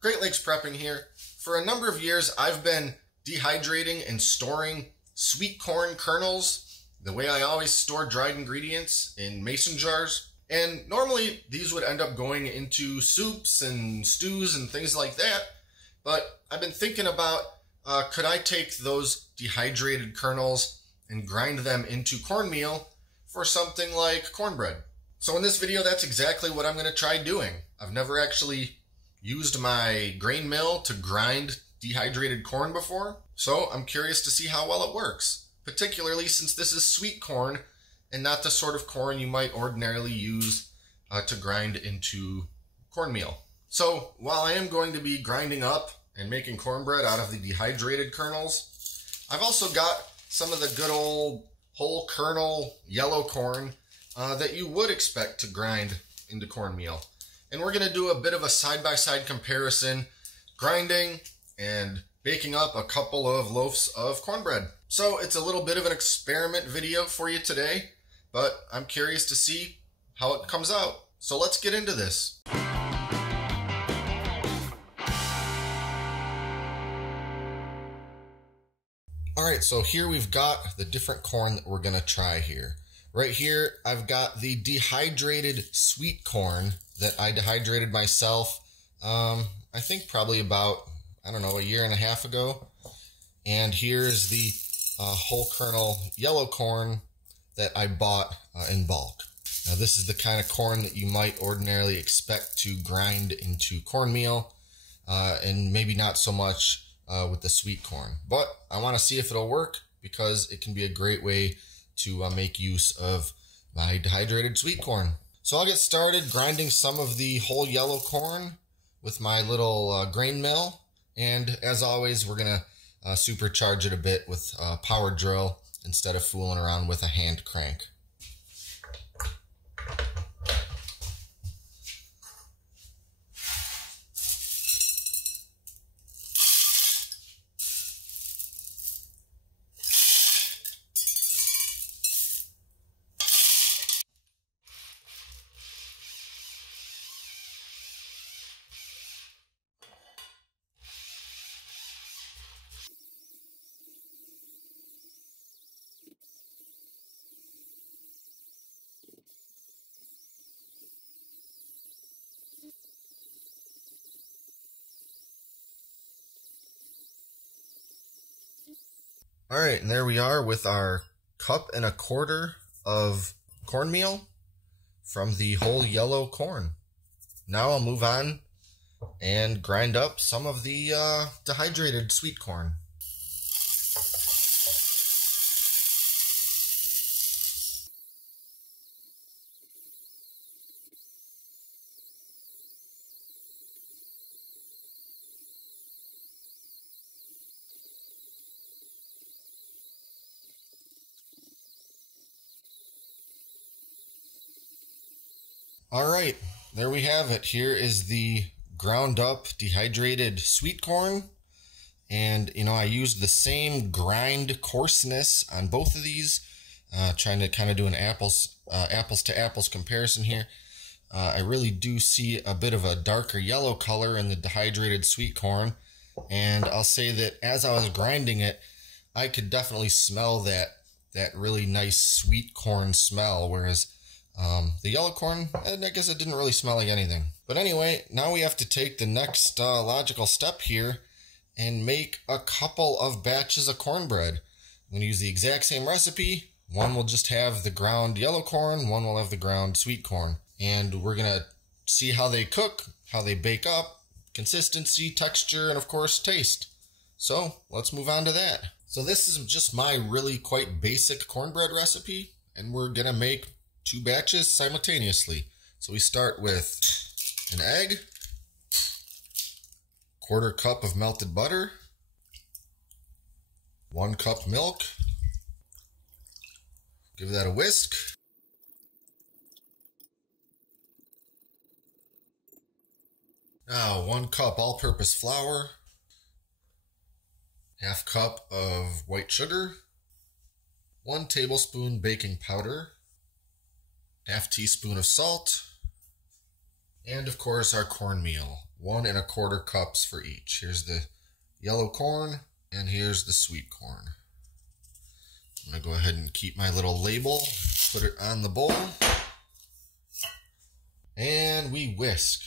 Great Lakes Prepping here. For a number of years, I've been dehydrating and storing sweet corn kernels the way I always store dried ingredients in mason jars. And normally these would end up going into soups and stews and things like that. But I've been thinking about, could I take those dehydrated kernels and grind them into cornmeal for something like cornbread? So in this video, that's exactly what I'm going to try doing. I've never actually used my grain mill to grind dehydrated corn before, so I'm curious to see how well it works, particularly since this is sweet corn and not the sort of corn you might ordinarily use to grind into cornmeal. So while I am going to be grinding up and making cornbread out of the dehydrated kernels, I've also got some of the good old whole kernel yellow corn that you would expect to grind into cornmeal. And we're going to do a bit of a side-by-side comparison, grinding and baking up a couple of loaves of cornbread. So it's a little bit of an experiment video for you today, but I'm curious to see how it comes out. So let's get into this. Alright, so here we've got the different corn that we're going to try here. Right here, I've got the dehydrated sweet corn that I dehydrated myself, I think probably about, I don't know, a year and a half ago. And here's the whole kernel yellow corn that I bought in bulk. Now this is the kind of corn that you might ordinarily expect to grind into cornmeal, and maybe not so much with the sweet corn. But I want to see if it'll work because it can be a great way to make use of my dehydrated sweet corn. So I'll get started grinding some of the whole yellow corn with my little grain mill. And as always, we're going to supercharge it a bit with a power drill instead of fooling around with a hand crank. All right, and there we are with our 1.25 cups of cornmeal from the whole yellow corn. Now I'll move on and grind up some of the dehydrated sweet corn. All right, there we have it. Here is the ground up dehydrated sweet corn. And, you know, I used the same grind coarseness on both of these, trying to kind of do an apples to apples comparison here. I really do see a bit of a darker yellow color in the dehydrated sweet corn. And I'll say that as I was grinding it, I could definitely smell that really nice sweet corn smell, whereas the yellow corn, I guess it didn't really smell like anything. But anyway, now we have to take the next logical step here and make a couple of batches of cornbread. I'm going to use the exact same recipe. One will just have the ground yellow corn, one will have the ground sweet corn. And we're going to see how they cook, how they bake up, consistency, texture, and of course taste. So let's move on to that. So this is just my really quite basic cornbread recipe, and we're going to make 2 batches simultaneously. So we start with an egg, 1/4 cup of melted butter, 1 cup milk, give that a whisk, now 1 cup all-purpose flour, 1/2 cup of white sugar, 1 tablespoon baking powder, 1/2 teaspoon of salt, and of course our cornmeal. 1¼ cups for each. Here's the yellow corn and here's the sweet corn. I'm going to go ahead and keep my little label, put it on the bowl, and we whisk.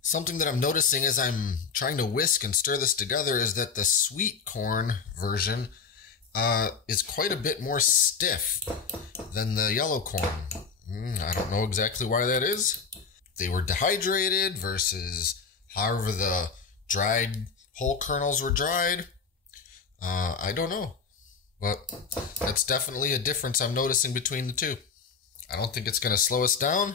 Something that I'm noticing as I'm trying to whisk and stir this together is that the sweet corn version is quite a bit more stiff than the yellow corn. I don't know exactly why that is. They were dehydrated versus however the dried whole kernels were dried. I don't know, but that's definitely a difference I'm noticing between the two. I don't think it's going to slow us down,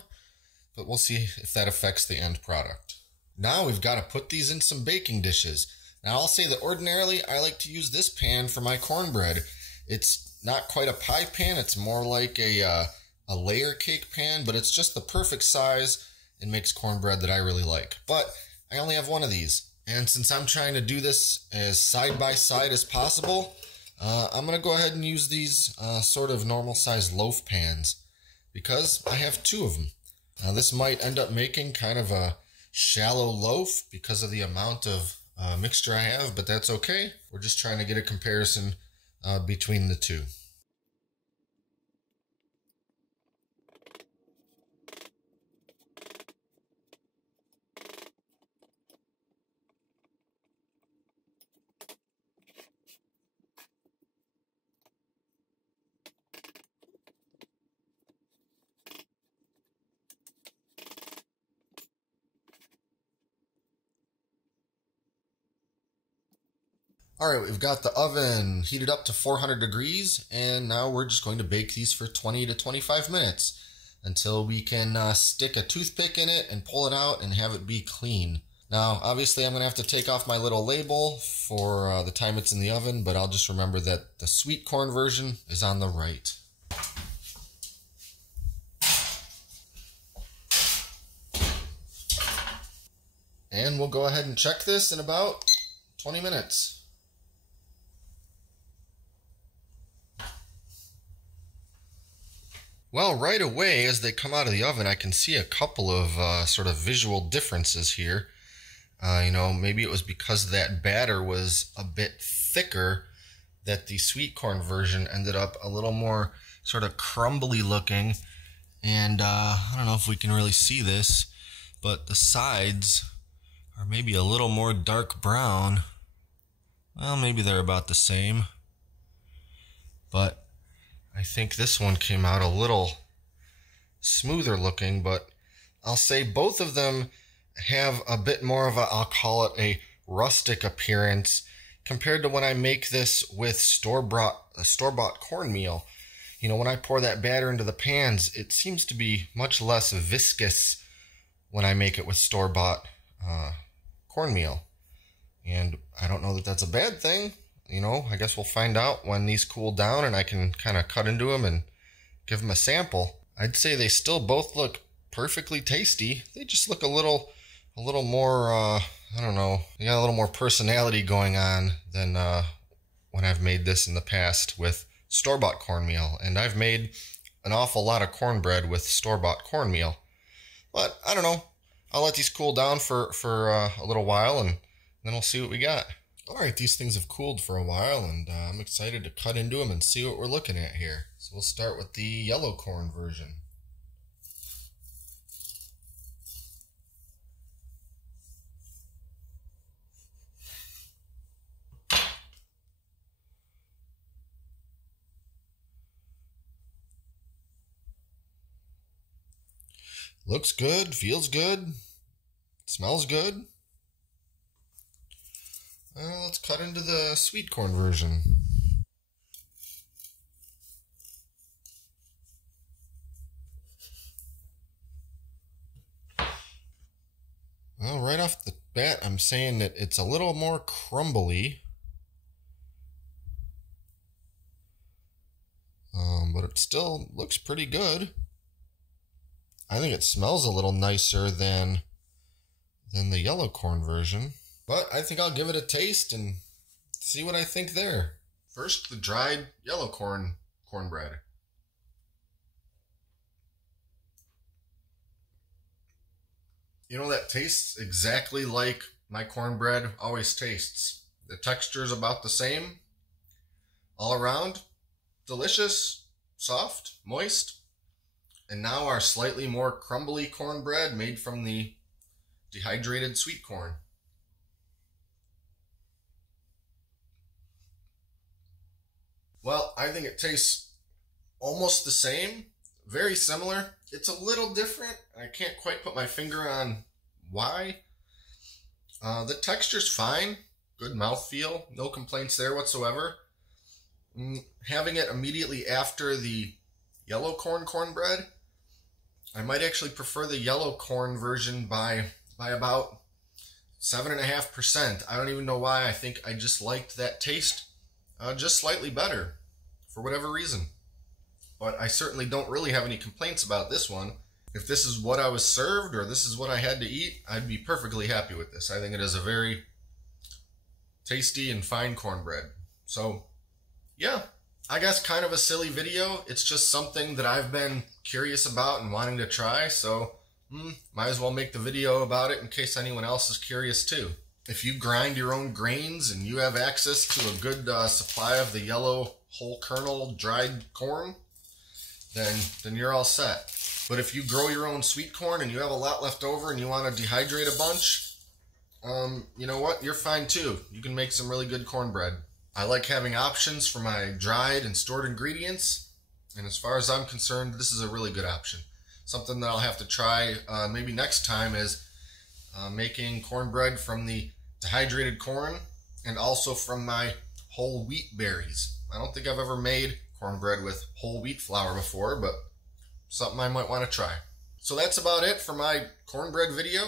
but we'll see if that affects the end product. Now we've got to put these in some baking dishes. Now I'll say that ordinarily I like to use this pan for my cornbread. It's not quite a pie pan, it's more like a layer cake pan, but it's just the perfect size and makes cornbread that I really like. But I only have one of these, and since I'm trying to do this as side by side as possible, I'm going to go ahead and use these sort of normal size loaf pans because I have two of them. Now this might end up making kind of a shallow loaf because of the amount of mixture I have, but that's okay. We're just trying to get a comparison between the two. Alright, we've got the oven heated up to 400 degrees, and now we're just going to bake these for 20 to 25 minutes until we can stick a toothpick in it and pull it out and have it be clean. Now, obviously I'm going to have to take off my little label for the time it's in the oven, but I'll just remember that the sweet corn version is on the right. And we'll go ahead and check this in about 20 minutes. Well, right away as they come out of the oven, I can see a couple of sort of visual differences here. Maybe it was because that batter was a bit thicker that the sweet corn version ended up a little more sort of crumbly looking. And I don't know if we can really see this, but the sides are maybe a little more dark brown. Well, maybe they're about the same, but I think this one came out a little smoother looking, but I'll say both of them have a bit more of a, I'll call it a rustic appearance compared to when I make this with store-bought cornmeal. When I pour that batter into the pans, it seems to be much less viscous when I make it with store-bought cornmeal. And I don't know that that's a bad thing. I guess we'll find out when these cool down and I can kind of cut into them and give them a sample. I'd say they still both look perfectly tasty. They just look a little more, I don't know, they got a little more personality going on than when I've made this in the past with store-bought cornmeal. And I've made an awful lot of cornbread with store-bought cornmeal. But I don't know. I'll let these cool down for a little while and then we'll see what we got. Alright, these things have cooled for a while, and I'm excited to cut into them and see what we're looking at here. So we'll start with the yellow corn version. Looks good, feels good, smells good. Let's cut into the sweet corn version. Well, right off the bat, I'm saying that it's a little more crumbly. But it still looks pretty good. I think it smells a little nicer than than the yellow corn version, but I think I'll give it a taste and see what I think there. First, the dried yellow cornbread. You know, that tastes exactly like my cornbread always tastes. The texture is about the same. All around, delicious, soft, moist. And now our slightly more crumbly cornbread made from the dehydrated sweet corn. Well, I think it tastes almost the same, very similar. It's a little different. I can't quite put my finger on why. The texture's fine, good mouthfeel, no complaints there whatsoever. Having it immediately after the yellow cornbread, I might actually prefer the yellow corn version by about 7.5%. I don't even know why. I think I just liked that taste just slightly better for whatever reason. But I certainly don't really have any complaints about this one. If this is what I was served or this is what I had to eat, I'd be perfectly happy with this. I think it is a very tasty and fine cornbread. So, yeah, I guess kind of a silly video. It's just something that I've been curious about and wanting to try, so might as well make the video about it in case anyone else is curious too. If you grind your own grains and you have access to a good supply of the yellow whole kernel dried corn, then you're all set. But if you grow your own sweet corn and you have a lot left over and you want to dehydrate a bunch, you know what? You're fine too. You can make some really good cornbread. I like having options for my dried and stored ingredients, and as far as I'm concerned, this is a really good option. Something that I'll have to try maybe next time is making cornbread from the dehydrated corn and also from my whole wheat berries. I don't think I've ever made cornbread with whole wheat flour before, but something I might want to try. So that's about it for my cornbread video.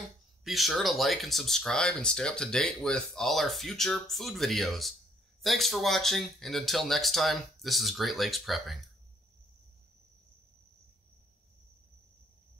Be sure to like and subscribe and stay up to date with all our future food videos. Thanks for watching, and until next time, this is Great Lakes Prepping.